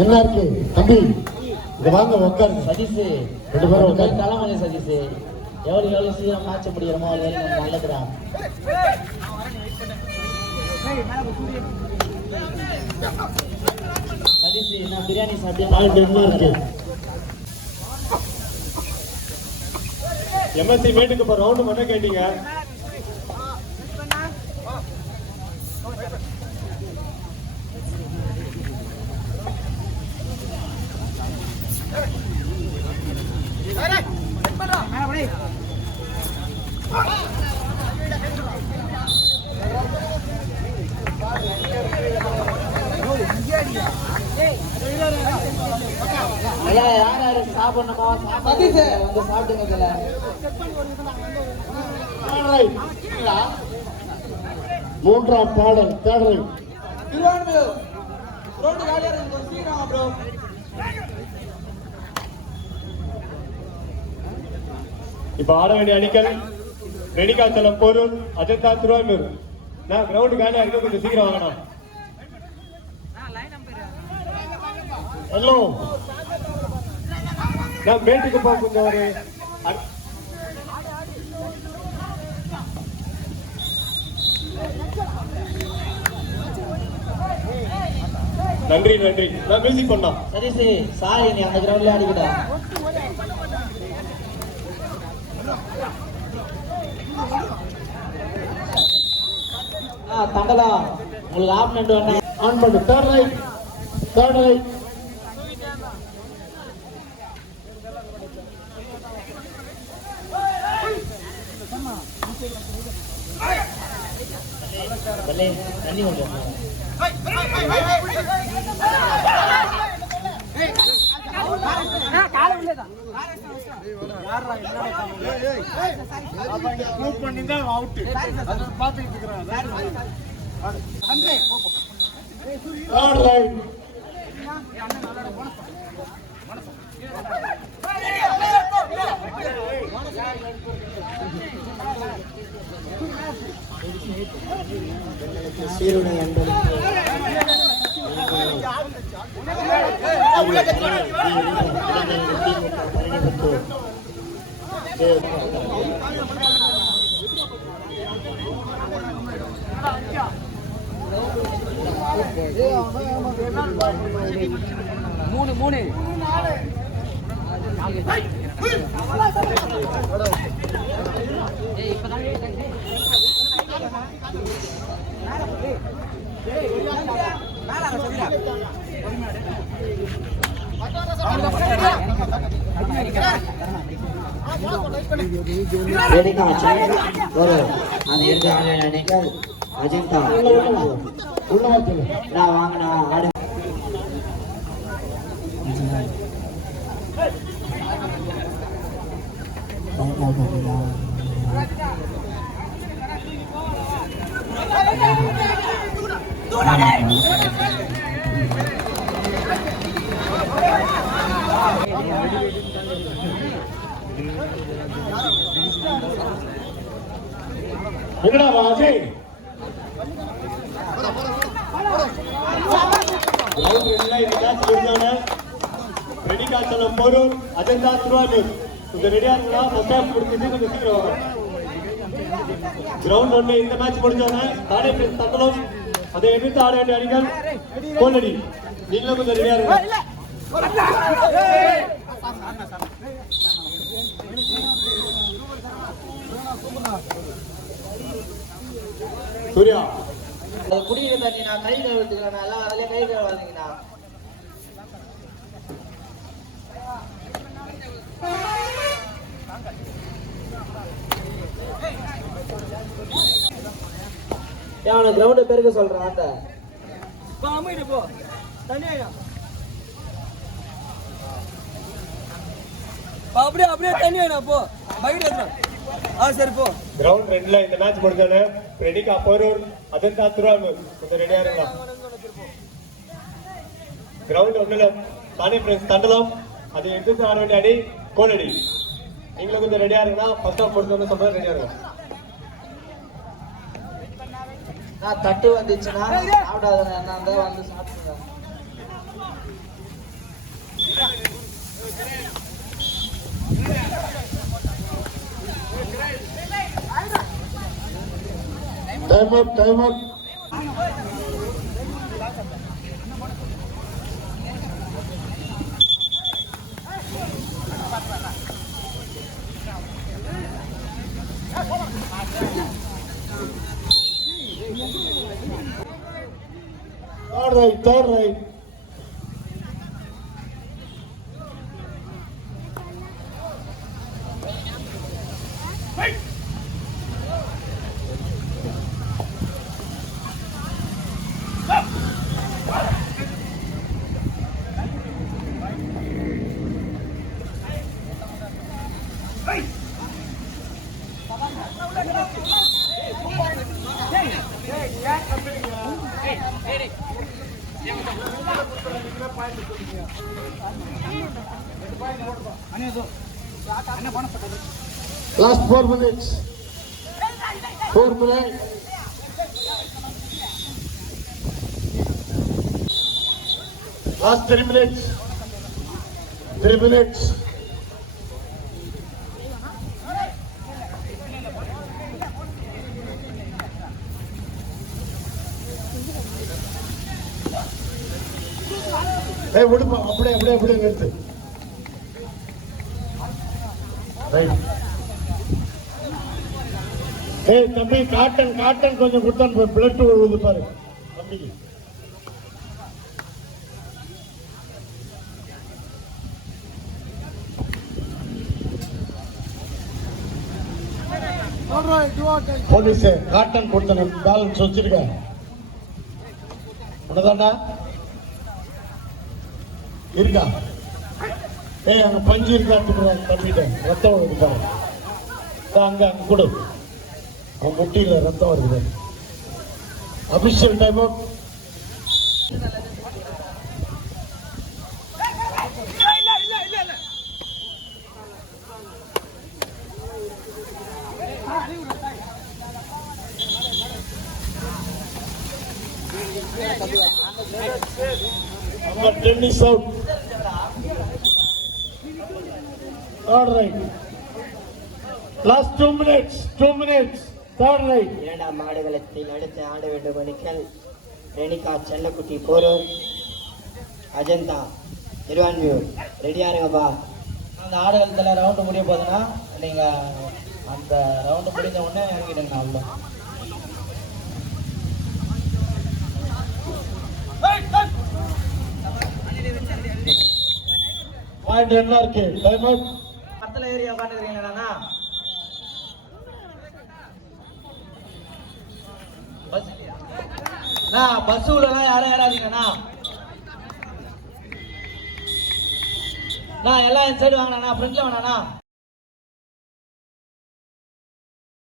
என்ன இருக்கு தம்பி? இங்க வாங்க உட்காருங்க. சதீஷ் 2 பேரும் உட்காருங்க. தலைமலை சதீஷ் எவ்வளவு சீக்கிரம் மாற்ற முடியுமோ அவ்வளவு நல்லதுதான். சதீஷ் நான் பிரியாணி சாப்பிட்டு எம்எஸ்சி மேட்டுக்கு இப்போ ரவுண்டு மட்டும் கேட்டீங்க. யாரு சாப்பிடணுமோ வந்து சாப்பிடுங்க. மூன்றாம் பாடல் தேர்ட் இப்ப ஆட வேண்டிய அணிகள் ரெணிகாச்சலம், போரூர், அஜந்தா, திருவாரூர். நான் கிரவுண்ட் காலியா இருக்கு, கொஞ்சம் சீக்கிரம் வாங்கணும். ஹலோ, நான் மேட்டுக்கு போக கொஞ்சம் ஒரு நன்றி நன்றி. நான் மியூசிக் பண்ணா. சரி சரி சாரி, நீ அந்த கிரவுண்ட்ல ஆடிக்கிட்ட. தண்டலா உங்களுக்கு ஆப்னண்ட் வேணா ஆன் பண்ணு. Third right. தண்ணி கொஞ்சம் சீருடை அன்பளிப்பு மூணு அஜந்தா நான் வாங்கினா ஆடு ரெணிகாச்சலம், போரூர், அஜந்தா, திருவாரூர். கொஞ்சம் ரெடியா இருந்தா ஃபர்ஸ்ட் ஹாஃப் முடிஞ்சது, கொஞ்சம் சீக்கிரம் வாங்க. கிரவுண்ட் 1 இந்த மேட்ச் முடிஞ்சோன்னா தானே தட்டலும் அதை எதிர்த்து ஆட வேண்டிய அணிகள் கோலடி. நீங்களும் கொஞ்சம் ரெடியா இருங்க. சூர்யா குடிக்கிற தண்ணி நான் கை கழுவுறதுக்குறேன், எல்லாம் அதிலே கை கழுவாதீங்கண்ணா. அவனை கிரவுண்ட பெருக்க சொல்றான். அந்த போ தனியா அப்படியே தண்ணி வேணா போ பைக். சரி போ. கிரவுண்ட் 2ல இந்த மேட்ச் முடிஞ்சோன்னு ரெணிகா, போரூர், அஜந்தா, திருவாரூர். கொஞ்சம் ரெடியா இருக்கலாம். கிரவுண்ட் 1ல தானே தண்டலம் அதை எதிர்த்து ஆட வேண்டிய அணி கோலடி. நீங்களும் கொஞ்சம் ரெடியா இருங்கன்னா ஃபர்ஸ்ட் ஹாஃப் முடிஞ்சோன்னு சொல்றது ரெடியா இருக்கும். நான் தட்டு வந்துச்சுன்னா சாப்பிடாத என்ன இருந்தா வந்து சாப்பிடுறேன். Time out time out third right last 4 minutes 4 minutes last 3 minutes 3 minutes hey விடுப்பா அப்படியே நிறுத்து ரைட் ஏய் தம்பி காட்டன் கொஞ்சம் கொடுத்தான் பிளட் விழுது பாரு தம்பிக்கு போலீஸ் காட்டன் கொடுத்தேன் பேலன்ஸ் வச்சிருக்கேன் உனதாண்டா இருக்கா ஏய் அங்க பஞ்சு இருக்கா தம்பிட்டேன் ரத்தம் வருதுப்பா அங்க கொடு அவன் முட்டியில ரத்தம் வருது official time out tennis out third right last 2 minutes third right இரண்டாம் ஆடுகளத்தில் அடுத்து ஆட வேண்டும் அணிகள் ரெனிகா செல்லக்குட்டி போரூர் அஜந்தா திருவான்மியூர் ரெடியா இருங்கப்பா. அந்த ஆடுகளத்தில் ரவுண்டு முடிய போதுன்னா நீங்க அந்த ரவுண்டு முடிஞ்ச உடனே இறங்கிடுங்க. அவ்வளோ பாயிண்ட் என்ன இருக்கு டைம் அவுட் பக்கத்துல ஏரியா உட்காந்துக்கிறீங்களா பஸ் உள்ளலாம் யாரும் ஏறாதீங்கண்ணா. எல்லாம் என் சைடு வாங்கினா ஃப்ரெண்ட்ல வேணாண்ணா.